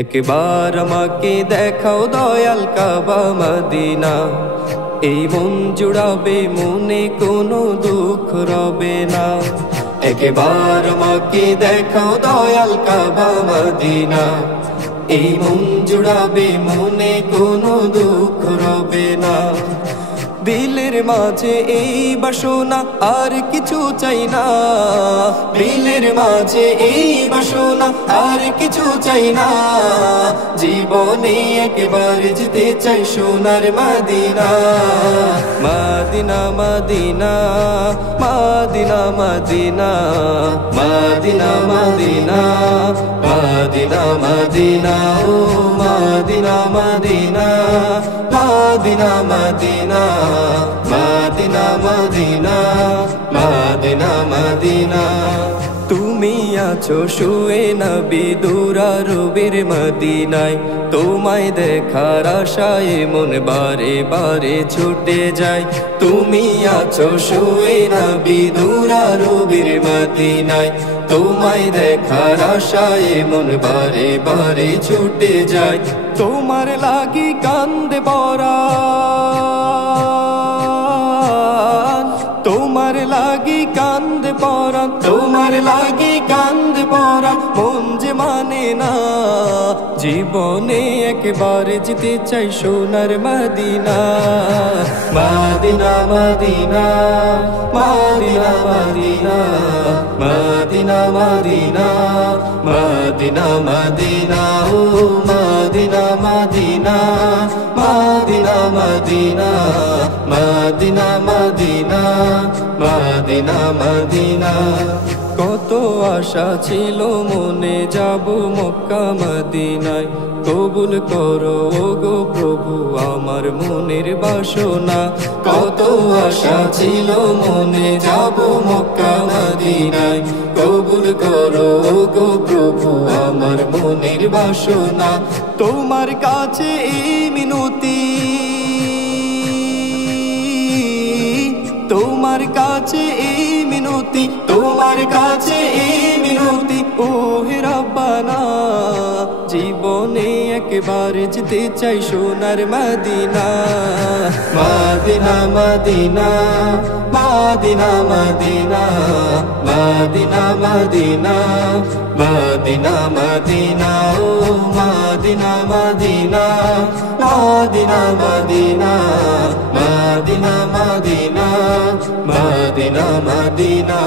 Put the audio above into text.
একবার আমাকে দেখাও দয়াল কাবা মদিনা, এই মন জুড়াবে মনে কোনো দুঃখ রবে না। একবার আমাকে দেখাও দয়াল কাবা মদিনা, এই মন জুড়াবে মনে কোনো দুঃখ রবে না। দিলের মাঝে এই বাসনা আর কিছু চাই না, দিলের মাঝে এই বাসনা আর কিছু চাই না। জীবনে একবার যেতে চাই সোনার মদিনা। মদিনা মদিনা মদিনা মদিনা মদিনা মদিনা মদিনা মদিনা ও মদিনা মদিনা মদিনা মদিনা মদিনা মদিনা মদিনা মদিনা। তুমি আছো শুয়ে নবী দুরারবির মদিনায়, তোমায় দেখার আশায় মন বারে বারে ছুটে যায়। তুমি আছো শুয়ে নবী দুরারবির মদিনায়, তোমায় দেখার আশায় মন বারে বারে ছুটে যায়। তোমার লাগি কান্দে পরাণ, তোমার লাগি কান্দে পরাণ, তোমার লাগি কান্দে পরাণ, মন যে মানে না। জীবনে একবার যেতে চাই সোনার মদিনা। মদিনা মদিনা মদিনা মদিনা মদিনা মদিনা মদিনা মদিনা ও মদিনা মদিনা মদিনা মদিনা মদিনা মদিনা মদিনা মদিনা। কত আশা ছিল মনে যাব মক্কা মদিনায়, কবুল করো গো প্রভু আমার মনের বাসনা। কত আশা ছিল মনে যাব মক্কা মদিনায়, কবুল করো গো প্রভু আমার মনের বাসনা। তোমার কাছে এই মিনতি, তোমার কাছে এই মিনতি, তোমার কাছে এই মিনতি ও হে রব্বানা। জীবনে একবার যেতে চাই সোনার মদিনা। মদিনা মদিনা মদিনা মদিনা মদিনা মদিনা মদিনা মদিনা ও মদিনা মদিনা মদিনা মদিনা মদিনা মদিনা মদিনা মদিনা।